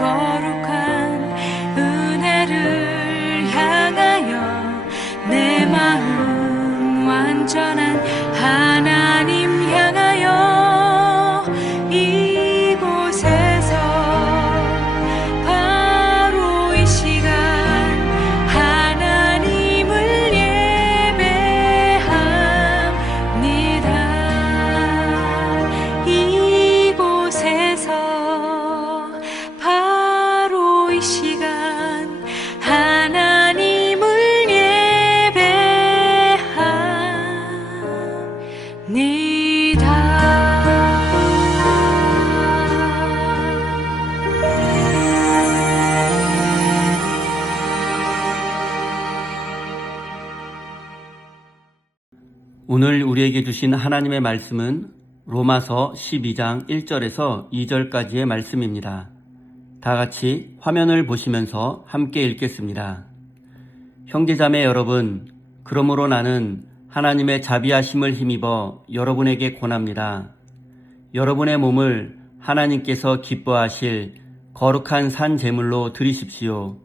거룩한 은혜를 향하여 내 마음 완전한 하나님 향하여 이곳에서 바로 이 시간 하나님을 예배합니다. 이곳에서 바로 이 시간 하나님을 예배합니다. 오늘 우리에게 주신 하나님의 말씀은 로마서 12장 1절에서 2절까지의 말씀입니다. 다 같이 화면을 보시면서 함께 읽겠습니다. 형제자매 여러분, 그러므로 나는 하나님의 자비하심을 힘입어 여러분에게 권합니다. 여러분의 몸을 하나님께서 기뻐하실 거룩한 산 제물로 드리십시오.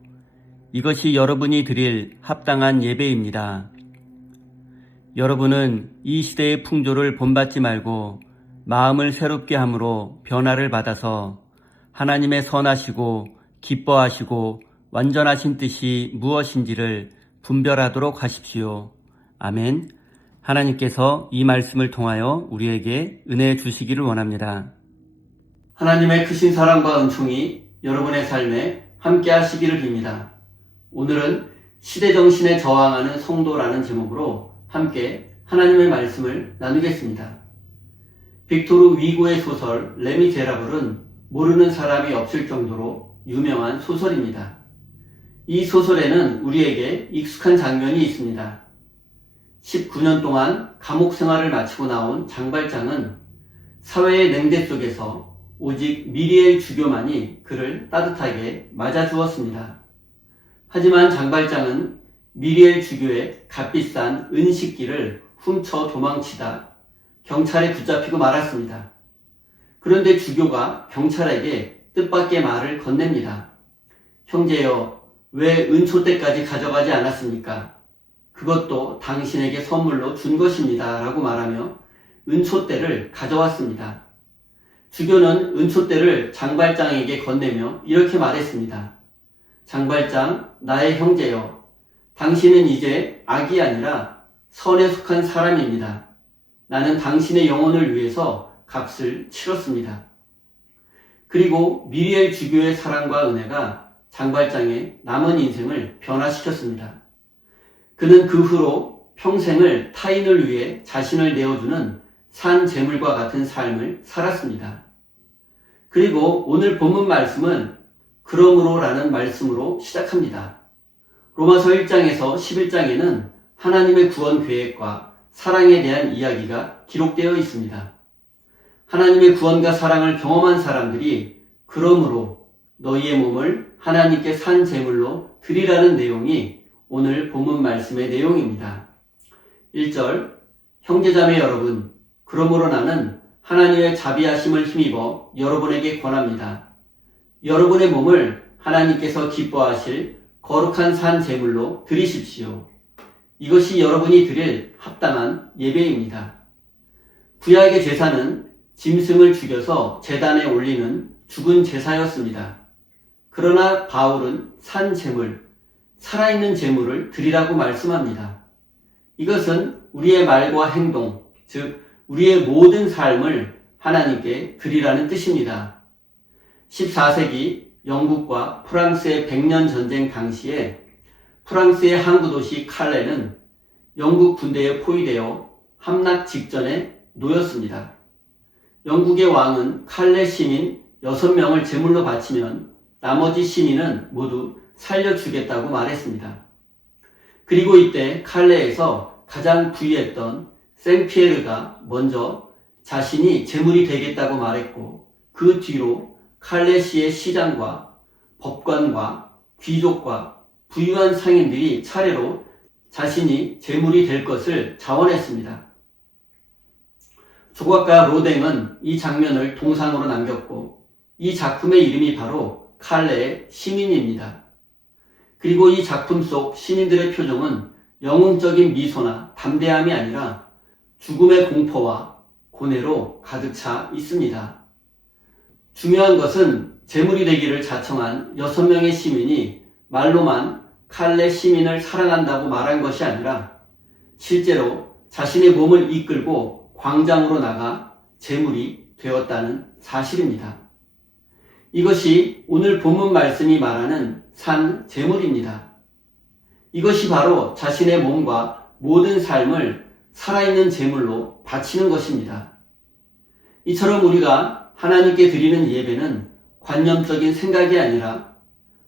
이것이 여러분이 드릴 합당한 예배입니다. 여러분은 이 시대의 풍조를 본받지 말고 마음을 새롭게 함으로 변화를 받아서 하나님의 선하시고 기뻐하시고 완전하신 뜻이 무엇인지를 분별하도록 하십시오. 아멘. 하나님께서 이 말씀을 통하여 우리에게 은혜 주시기를 원합니다. 하나님의 크신 사랑과 은총이 여러분의 삶에 함께 하시기를 빕니다. 오늘은 시대정신에 저항하는 성도라는 제목으로 함께 하나님의 말씀을 나누겠습니다. 빅토르 위고의 소설 레미제라블은 모르는 사람이 없을 정도로 유명한 소설입니다. 이 소설에는 우리에게 익숙한 장면이 있습니다. 19년 동안 감옥 생활을 마치고 나온 장발장은 사회의 냉대 속에서 오직 미리엘 주교만이 그를 따뜻하게 맞아주었습니다. 하지만 장발장은 미리엘 주교의 값비싼 은식기를 훔쳐 도망치다 경찰에 붙잡히고 말았습니다. 그런데 주교가 경찰에게 뜻밖의 말을 건넵니다. 형제여, 왜 은촛대까지 가져가지 않았습니까? 그것도 당신에게 선물로 준 것입니다. 라고 말하며 은촛대를 가져왔습니다. 주교는 은촛대를 장발장에게 건네며 이렇게 말했습니다. 장발장, 나의 형제여, 당신은 이제 악이 아니라 선에 속한 사람입니다. 나는 당신의 영혼을 위해서 값을 치렀습니다. 그리고 미리엘 주교의 사랑과 은혜가 장발장의 남은 인생을 변화시켰습니다. 그는 그 후로 평생을 타인을 위해 자신을 내어주는 산 제물과 같은 삶을 살았습니다. 그리고 오늘 본문 말씀은 그러므로 라는 말씀으로 시작합니다. 로마서 1장에서 11장에는 하나님의 구원 계획과 사랑에 대한 이야기가 기록되어 있습니다. 하나님의 구원과 사랑을 경험한 사람들이 그러므로 너희의 몸을 하나님께 산 제물로 드리라는 내용이 오늘 본문 말씀의 내용입니다. 1절, 형제자매 여러분, 그러므로 나는 하나님의 자비하심을 힘입어 여러분에게 권합니다. 여러분의 몸을 하나님께서 기뻐하실 거룩한 산 제물로 드리십시오. 이것이 여러분이 드릴 합당한 예배입니다. 구약의 제사는 짐승을 죽여서 제단에 올리는 죽은 제사였습니다. 그러나 바울은 산 제물, 살아있는 제물을 드리라고 말씀합니다. 이것은 우리의 말과 행동, 즉 우리의 모든 삶을 하나님께 드리라는 뜻입니다. 14세기 영국과 프랑스의 100년 전쟁 당시에 프랑스의 항구 도시 칼레는 영국 군대에 포위되어 함락 직전에 놓였습니다. 영국의 왕은 칼레 시민 6명을 제물로 바치면 나머지 시민은 모두 살려주겠다고 말했습니다. 그리고 이때 칼레에서 가장 부유했던 생피에르가 먼저 자신이 제물이 되겠다고 말했고, 그 뒤로 칼레시의 시장과 법관과 귀족과 부유한 상인들이 차례로 자신이 제물이 될 것을 자원했습니다. 조각가 로댕은 이 장면을 동상으로 남겼고, 이 작품의 이름이 바로 칼레의 시민입니다. 그리고 이 작품 속 시민들의 표정은 영웅적인 미소나 담대함이 아니라 죽음의 공포와 고뇌로 가득 차 있습니다. 중요한 것은 제물이 되기를 자청한 6명의 시민이 말로만 칼레 시민을 사랑한다고 말한 것이 아니라 실제로 자신의 몸을 이끌고 광장으로 나가 제물이 되었다는 사실입니다. 이것이 오늘 본문 말씀이 말하는 산 제물입니다. 이것이 바로 자신의 몸과 모든 삶을 살아있는 제물로 바치는 것입니다. 이처럼 우리가 하나님께 드리는 예배는 관념적인 생각이 아니라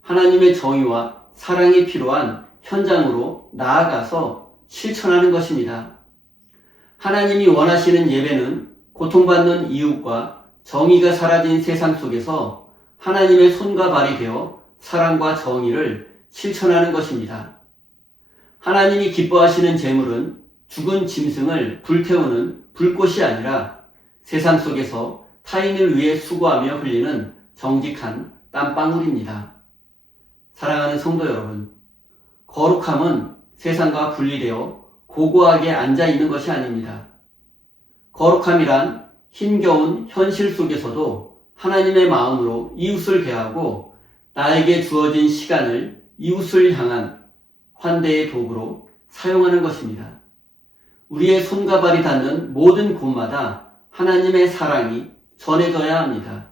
하나님의 정의와 사랑이 필요한 현장으로 나아가서 실천하는 것입니다. 하나님이 원하시는 예배는 고통받는 이웃과 정의가 사라진 세상 속에서 하나님의 손과 발이 되어 사랑과 정의를 실천하는 것입니다. 하나님이 기뻐하시는 제물은 죽은 짐승을 불태우는 불꽃이 아니라 세상 속에서 타인을 위해 수고하며 흘리는 정직한 땀방울입니다. 사랑하는 성도 여러분, 거룩함은 세상과 분리되어 고고하게 앉아있는 것이 아닙니다. 거룩함이란 힘겨운 현실 속에서도 하나님의 마음으로 이웃을 대하고 나에게 주어진 시간을 이웃을 향한 환대의 도구로 사용하는 것입니다. 우리의 손과 발이 닿는 모든 곳마다 하나님의 사랑이 전해져야 합니다.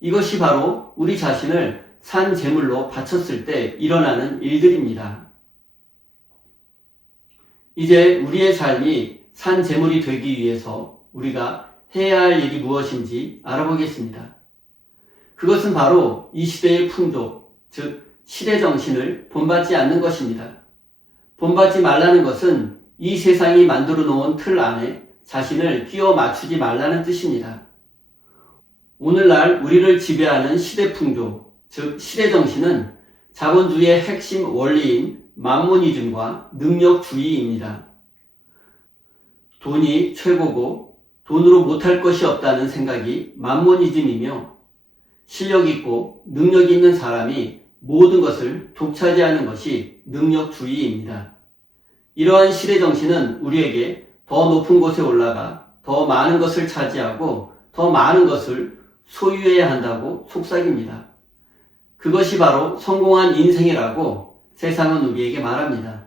이것이 바로 우리 자신을 산 제물로 바쳤을 때 일어나는 일들입니다. 이제 우리의 삶이 산 제물이 되기 위해서 우리가 해야 할 일이 무엇인지 알아보겠습니다. 그것은 바로 이 시대의 풍조, 즉 시대 정신을 본받지 않는 것입니다. 본받지 말라는 것은 이 세상이 만들어 놓은 틀 안에 자신을 끼워 맞추지 말라는 뜻입니다. 오늘날 우리를 지배하는 시대 풍조, 즉 시대 정신은 자본주의의 핵심 원리인 만모니즘과 능력주의입니다. 돈이 최고고 돈으로 못할 것이 없다는 생각이 만모니즘이며 실력 있고 능력 있는 사람이 모든 것을 독차지하는 것이 능력주의입니다. 이러한 시대 정신은 우리에게 더 높은 곳에 올라가 더 많은 것을 차지하고 더 많은 것을 소유해야 한다고 속삭입니다. 그것이 바로 성공한 인생이라고 세상은 우리에게 말합니다.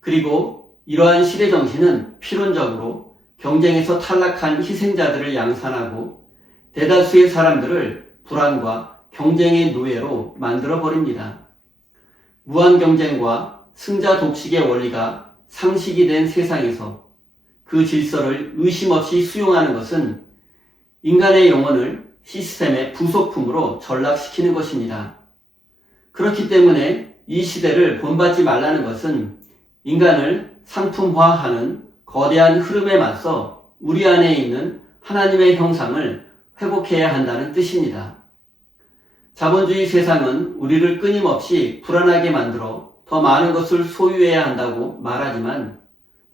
그리고 이러한 시대 정신은 필연적으로 경쟁에서 탈락한 희생자들을 양산하고 대다수의 사람들을 불안과 경쟁의 노예로 만들어버립니다. 무한 경쟁과 승자 독식의 원리가 상식이 된 세상에서 그 질서를 의심 없이 수용하는 것은 인간의 영혼을 시스템의 부속품으로 전락시키는 것입니다. 그렇기 때문에 이 시대를 본받지 말라는 것은 인간을 상품화하는 거대한 흐름에 맞서 우리 안에 있는 하나님의 형상을 회복해야 한다는 뜻입니다. 자본주의 세상은 우리를 끊임없이 불안하게 만들어 더 많은 것을 소유해야 한다고 말하지만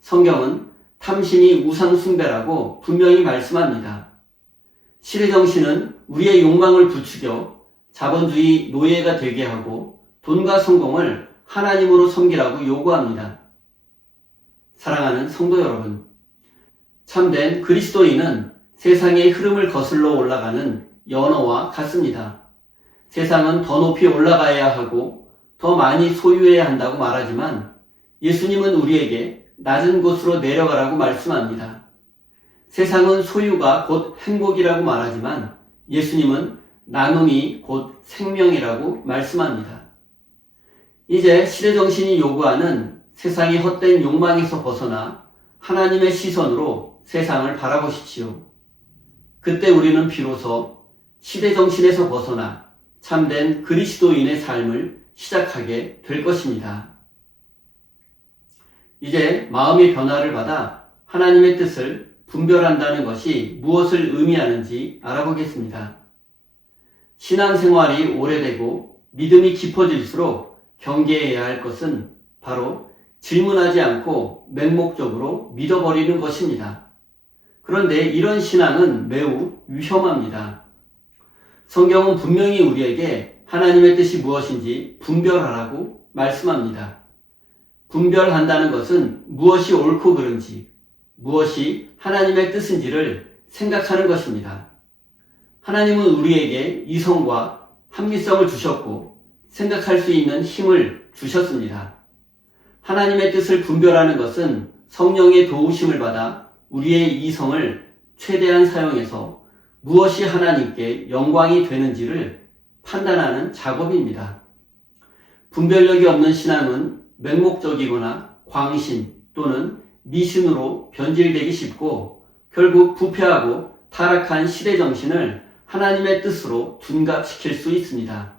성경은 탐심이 우상숭배라고 분명히 말씀합니다. 시대 정신은 우리의 욕망을 부추겨 자본주의 노예가 되게 하고 돈과 성공을 하나님으로 섬기라고 요구합니다. 사랑하는 성도 여러분, 참된 그리스도인은 세상의 흐름을 거슬러 올라가는 연어와 같습니다. 세상은 더 높이 올라가야 하고 더 많이 소유해야 한다고 말하지만 예수님은 우리에게 낮은 곳으로 내려가라고 말씀합니다. 세상은 소유가 곧 행복이라고 말하지만 예수님은 나눔이 곧 생명이라고 말씀합니다. 이제 시대정신이 요구하는 세상의 헛된 욕망에서 벗어나 하나님의 시선으로 세상을 바라보십시오. 그때 우리는 비로소 시대정신에서 벗어나 참된 그리스도인의 삶을 시작하게 될 것입니다. 이제 마음의 변화를 받아 하나님의 뜻을 분별한다는 것이 무엇을 의미하는지 알아보겠습니다. 신앙생활이 오래되고 믿음이 깊어질수록 경계해야 할 것은 바로 질문하지 않고 맹목적으로 믿어버리는 것입니다. 그런데 이런 신앙은 매우 위험합니다. 성경은 분명히 우리에게 하나님의 뜻이 무엇인지 분별하라고 말씀합니다. 분별한다는 것은 무엇이 옳고 그른지, 무엇이 하나님의 뜻인지를 생각하는 것입니다. 하나님은 우리에게 이성과 합리성을 주셨고 생각할 수 있는 힘을 주셨습니다. 하나님의 뜻을 분별하는 것은 성령의 도우심을 받아 우리의 이성을 최대한 사용해서 무엇이 하나님께 영광이 되는지를 판단하는 작업입니다. 분별력이 없는 신앙은 맹목적이거나 광신 또는 미신으로 변질되기 쉽고 결국 부패하고 타락한 시대정신을 하나님의 뜻으로 둔갑시킬 수 있습니다.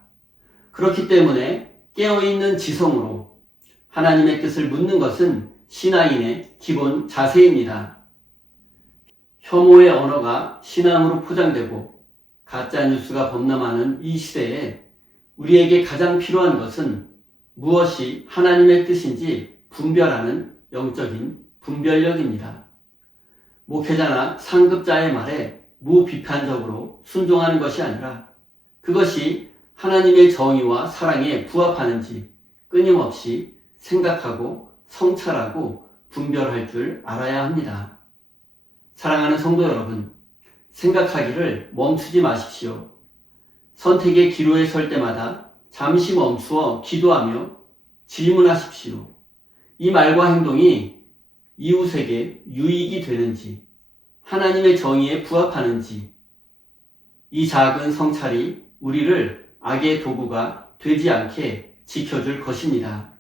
그렇기 때문에 깨어있는 지성으로 하나님의 뜻을 묻는 것은 신앙인의 기본 자세입니다. 혐오의 언어가 신앙으로 포장되고 가짜뉴스가 범람하는 이 시대에 우리에게 가장 필요한 것은 무엇이 하나님의 뜻인지 분별하는 영적인 분별력입니다. 목회자나 상급자의 말에 무비판적으로 순종하는 것이 아니라 그것이 하나님의 정의와 사랑에 부합하는지 끊임없이 생각하고 성찰하고 분별할 줄 알아야 합니다. 사랑하는 성도 여러분, 생각하기를 멈추지 마십시오. 선택의 기로에 설 때마다 잠시 멈추어 기도하며 질문하십시오. 이 말과 행동이 이웃에게 유익이 되는지, 하나님의 정의에 부합하는지, 이 작은 성찰이 우리를 악의 도구가 되지 않게 지켜줄 것입니다.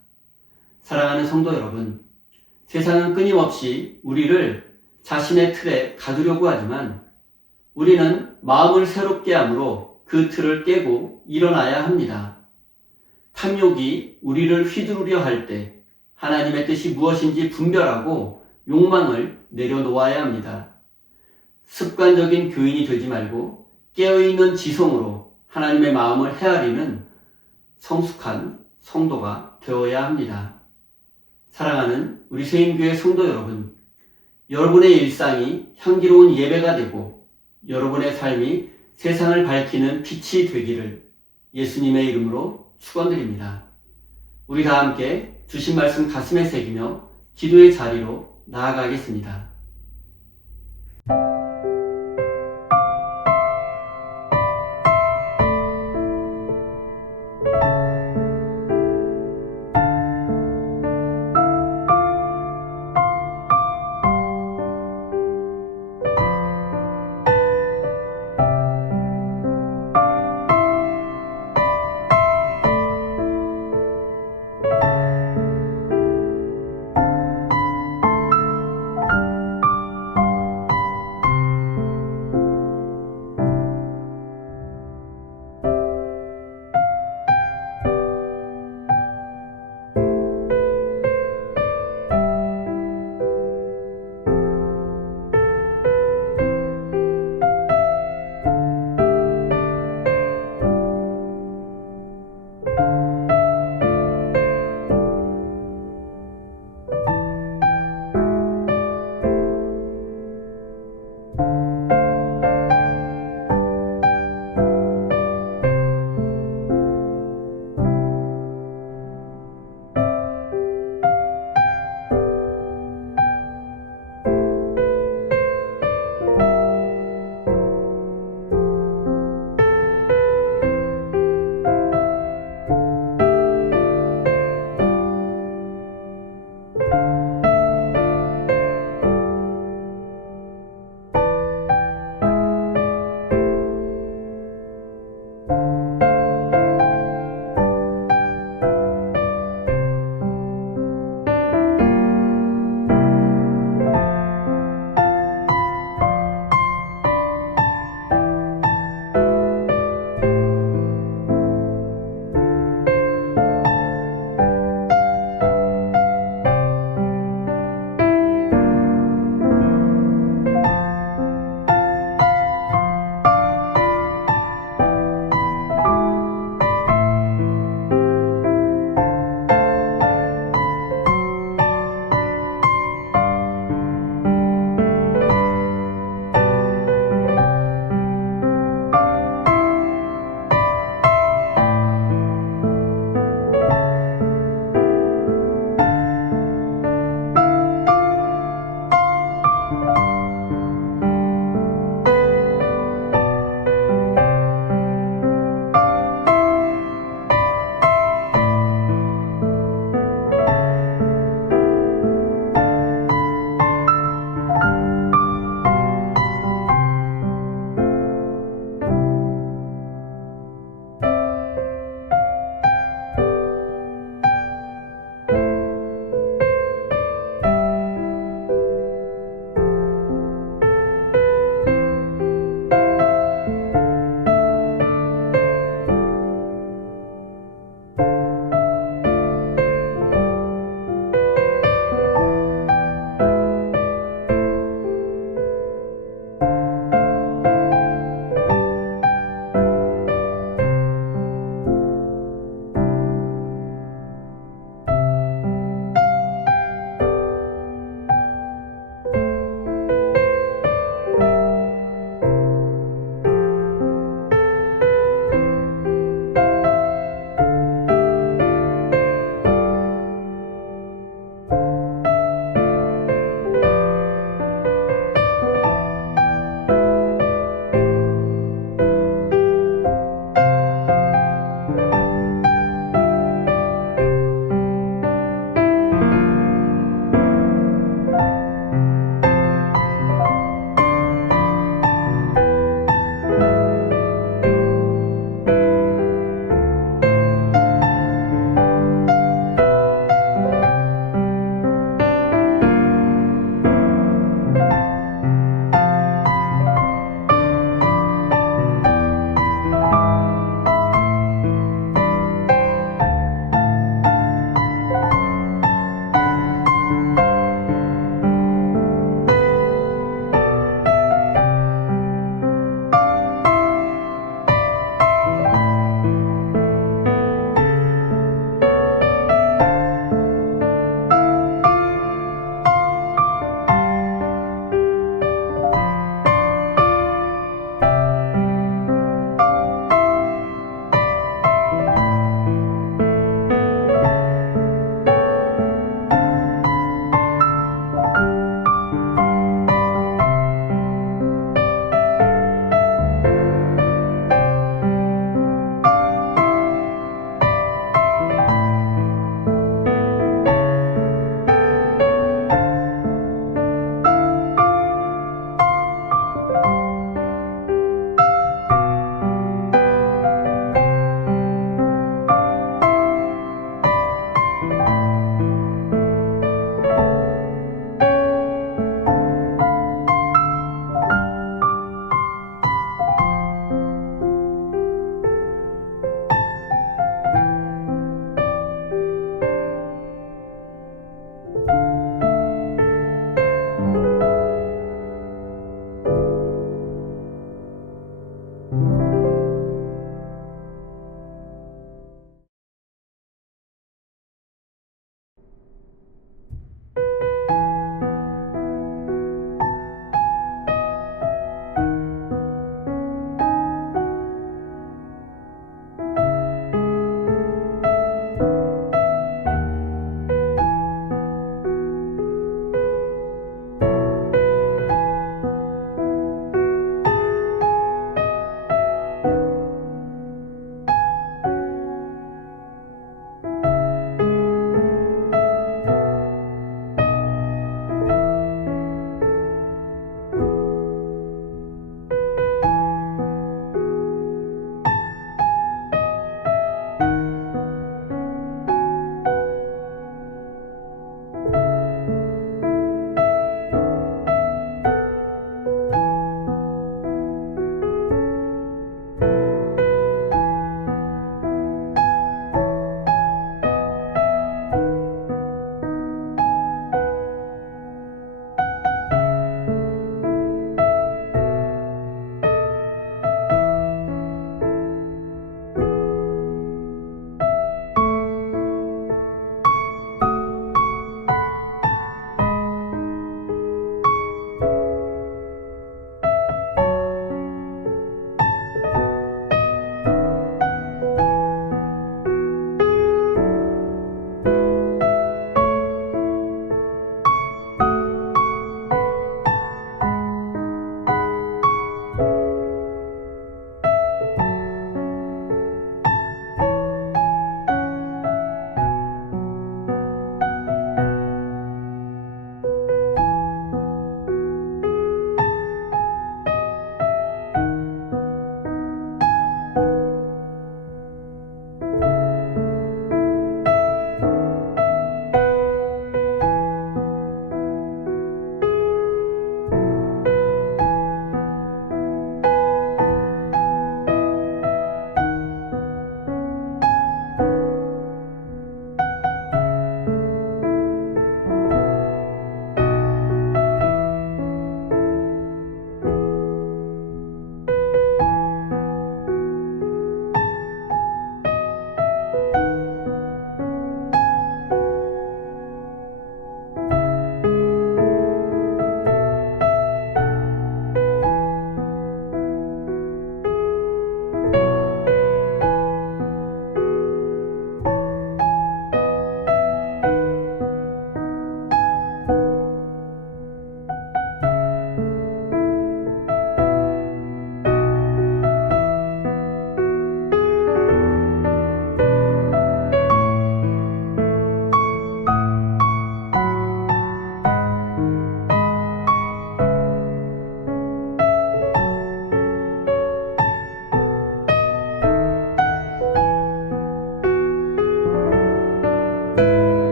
사랑하는 성도 여러분, 세상은 끊임없이 우리를 자신의 틀에 가두려고 하지만 우리는 마음을 새롭게 함으로 그 틀을 깨고 일어나야 합니다. 탐욕이 우리를 휘두르려 할 때 하나님의 뜻이 무엇인지 분별하고 욕망을 내려놓아야 합니다. 습관적인 교인이 되지 말고 깨어있는 지성으로 하나님의 마음을 헤아리는 성숙한 성도가 되어야 합니다. 사랑하는 우리 세임교회 성도 여러분, 여러분의 일상이 향기로운 예배가 되고 여러분의 삶이 세상을 밝히는 빛이 되기를 예수님의 이름으로 축원드립니다. 우리 다 함께 주신 말씀 가슴에 새기며 기도의 자리로 나아가겠습니다.